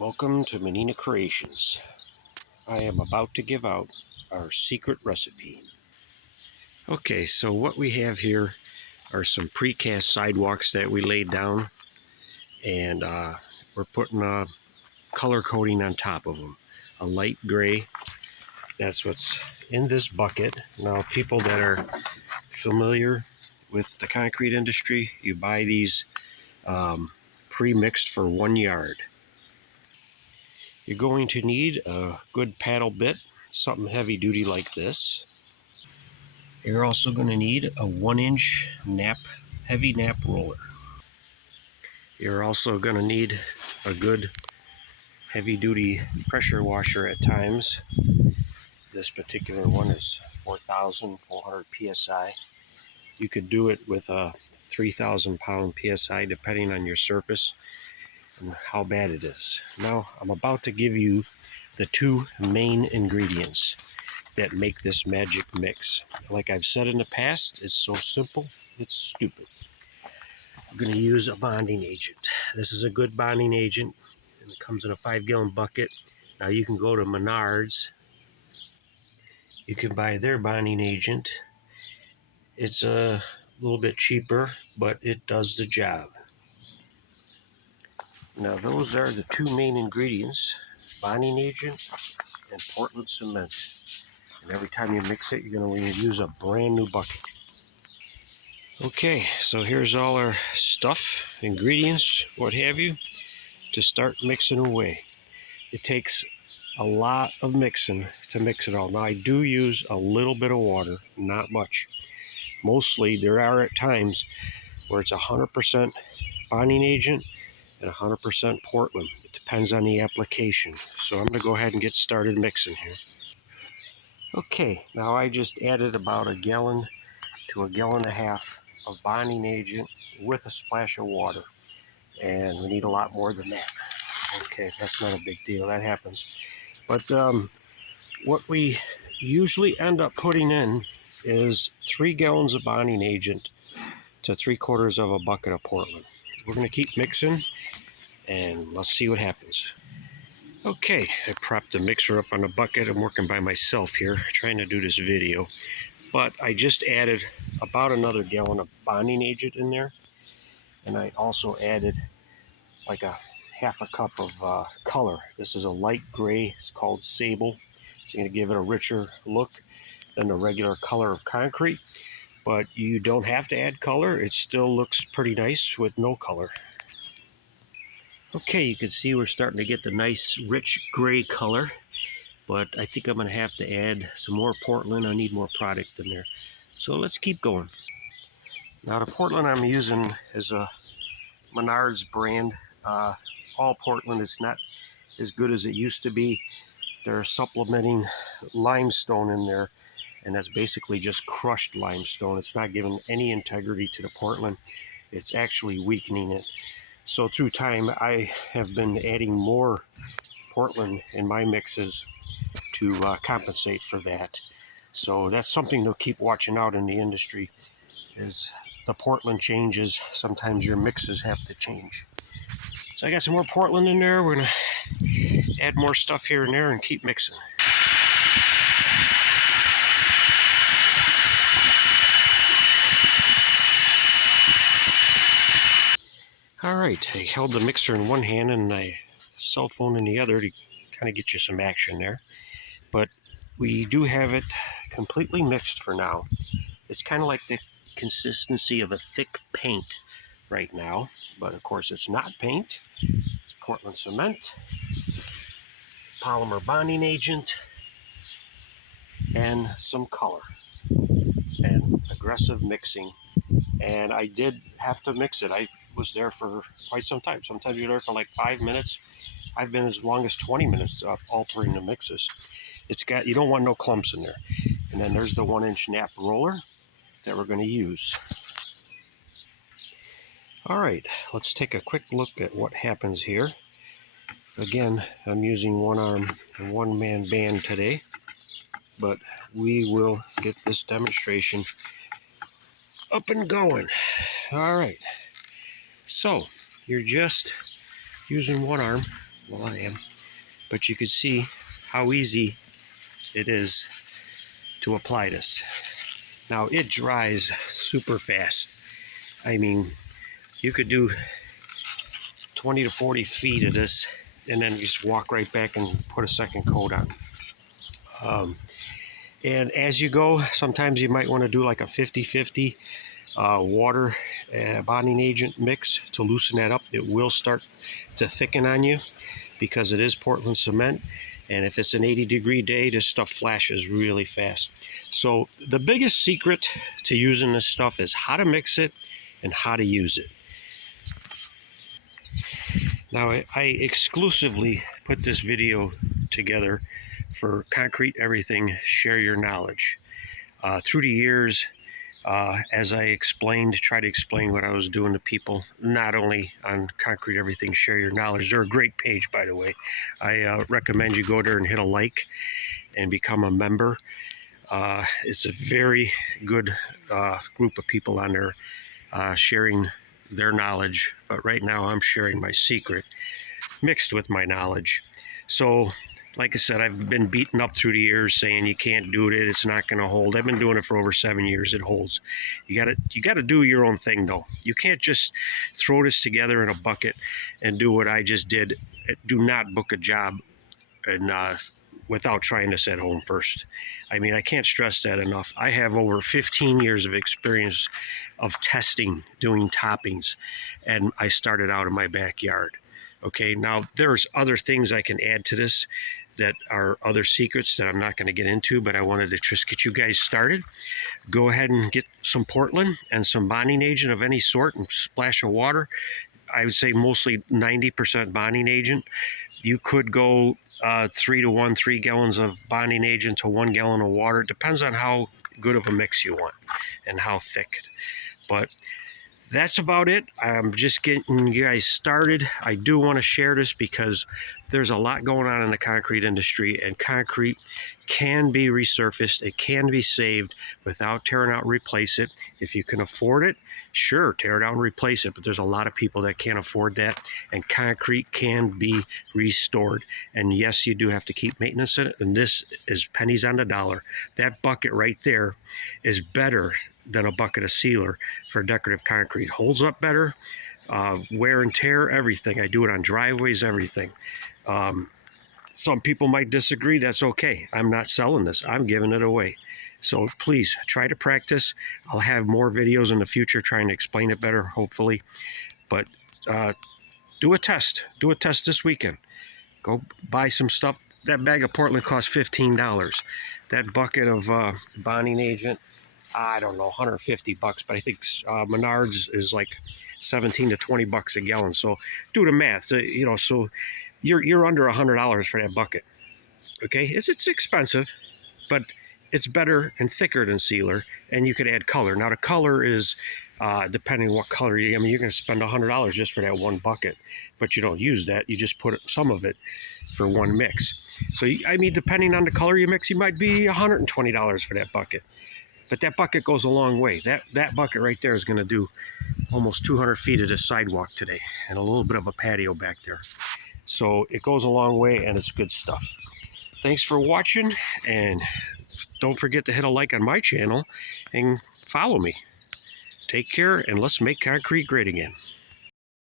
Welcome to Menina Creations. I am about to give out our secret recipe. Okay, so what we have here are some precast sidewalks that we laid down, and we're putting a color coating on top of them, a light gray. That's what's in this bucket. Now, people that are familiar with the concrete industry, you buy these pre-mixed for 1 yard. You're going to need a good paddle bit, something heavy duty like this. You're also going to need a 1-inch heavy nap roller. You're also going to need a good heavy duty pressure washer at times. This particular one is 4,400 psi. You could do it with a 3,000 pound psi depending on your surface and how bad it is. Now I'm about to give you the two main ingredients that make this magic mix. Like I've said in the past, it's so simple, it's stupid. I'm going to use a bonding agent. This is a good bonding agent, and it comes in a 5-gallon bucket. Now you can go to Menards. You can buy their bonding agent. It's a little bit cheaper, but it does the job. Now those are the two main ingredients, bonding agent and Portland cement. And every time you mix it, you're going to use a brand new bucket. Okay, so here's all our stuff, ingredients, what have you, to start mixing away. It takes a lot of mixing to mix it all. Now I do use a little bit of water, not much. Mostly there are at times where it's 100% bonding agent and 100% Portland. It depends on the application. So I'm going to go ahead and get started mixing here. Okay, now I just added about 1 gallon to 1.5 gallons of bonding agent with a splash of water. And we need a lot more than that. Okay, that's not a big deal, that happens. But what we usually end up putting in is 3 gallons of bonding agent to 3/4 of a bucket of Portland. We're going to keep mixing and let's see what happens. Okay, I propped the mixer up on the bucket. I'm working by myself here, trying to do this video. But I just added about another gallon of bonding agent in there. And I also added like a 1/2 cup of color. This is a light gray. It's called Sable. It's going to give it a richer look than the regular color of concrete. But you don't have to add color. It still looks pretty nice with no color. Okay, you can see we're starting to get the nice rich gray color. But I think I'm going to have to add some more Portland. I need more product in there. So let's keep going. Now the Portland I'm using is a Menards brand. All Portland is not as good as it used to be. They're supplementing limestone in there, and that's basically just crushed limestone. It's not giving any integrity to the Portland. It's actually weakening it. So through time, I have been adding more Portland in my mixes to compensate for that. So that's something to keep watching out in the industry. As the Portland changes, sometimes your mixes have to change. So I got some more Portland in there. We're going to add more stuff here and there and keep mixing. All right, I held the mixer in one hand and my cell phone in the other to kind of get you some action there. But we do have it completely mixed for now. It's kind of like the consistency of a thick paint right now, but of course it's not paint. It's Portland cement, polymer bonding agent, and some color and aggressive mixing. And I did have to mix it. I was there for quite some time. Sometimes you're there for like 5 minutes. I've been as long as 20 minutes altering the mixes. You don't want no clumps in there. And then there's the 1-inch nap roller that we're going to use. All right, let's take a quick look at what happens here. Again, I'm using one arm and one-man band today, but we will get this demonstration up and going. All right, so you're just using one arm Well, I am. But you can see how easy it is to apply this. Now, it dries super fast. I mean, you could do 20 to 40 feet of this and then just walk right back and put a second coat on. And as you go, sometimes you might want to do like a 50-50 water bonding agent mix to loosen that up. It will start to thicken on you because it is Portland cement. And if it's an 80-degree day, this stuff flashes really fast. So the biggest secret to using this stuff is how to mix it and how to use it. Now, I exclusively put this video together for Concrete Everything Share Your Knowledge. Through the years, as I try to explain what I was doing to people, not only on Concrete Everything Share Your Knowledge. They're a great page, by the way. I recommend you go there and hit a like and become a member. It's a very good group of people on there sharing their knowledge, but right now I'm sharing my secret mixed with my knowledge. So like I said, I've been beaten up through the years saying you can't do it, it's not going to hold. I've been doing it for over 7 years. It holds. You got to do your own thing though. You can't just throw this together in a bucket and do what I just did. Do not book a job and without trying this at home first. I mean, I can't stress that enough. I have over 15 years of experience of testing, doing toppings, and I started out in my backyard. Okay, now there's other things I can add to this that are other secrets that I'm not going to get into, but I wanted to just get you guys started. Go ahead and get some Portland and some bonding agent of any sort and splash of water. I would say mostly 90% bonding agent. You could go 3 to 1, 3 gallons of bonding agent to 1 gallon of water. It depends on how good of a mix you want and how thick. But that's about it. I'm just getting you guys started. I do want to share this because there's a lot going on in the concrete industry, and concrete can be resurfaced. It can be saved without tearing out and replace it. If you can afford it, sure, tear it out and replace it, but there's a lot of people that can't afford that, and concrete can be restored. And yes, you do have to keep maintenance in it, and this is pennies on the dollar. That bucket right there is better than a bucket of sealer for decorative concrete. Holds up better, wear and tear, everything. I do it on driveways, everything. Some people might disagree. That's okay. I'm not selling this. I'm giving it away. So please try to practice. I'll have more videos in the future trying to explain it better, hopefully. But do a test. Do a test this weekend. Go buy some stuff. That bag of Portland costs $15. That bucket of bonding agent, I don't know, 150 bucks, but I think Menards is like 17 to 20 bucks a gallon. So do the math. So, you know, so you're under $100 for that bucket. Okay, it's expensive, but it's better and thicker than sealer, and you could add color. Now the color is depending on what color I mean, you're going to spend $100 just for that one bucket, but you don't use that. You just put some of it for one mix. So I mean, depending on the color you mix, you might be $120 for that bucket. But that bucket goes a long way. That bucket right there is going to do almost 200 feet of the sidewalk today and a little bit of a patio back there. So it goes a long way, and it's good stuff. Thanks for watching, and don't forget to hit a like on my channel and follow me. Take care, and let's make concrete great again.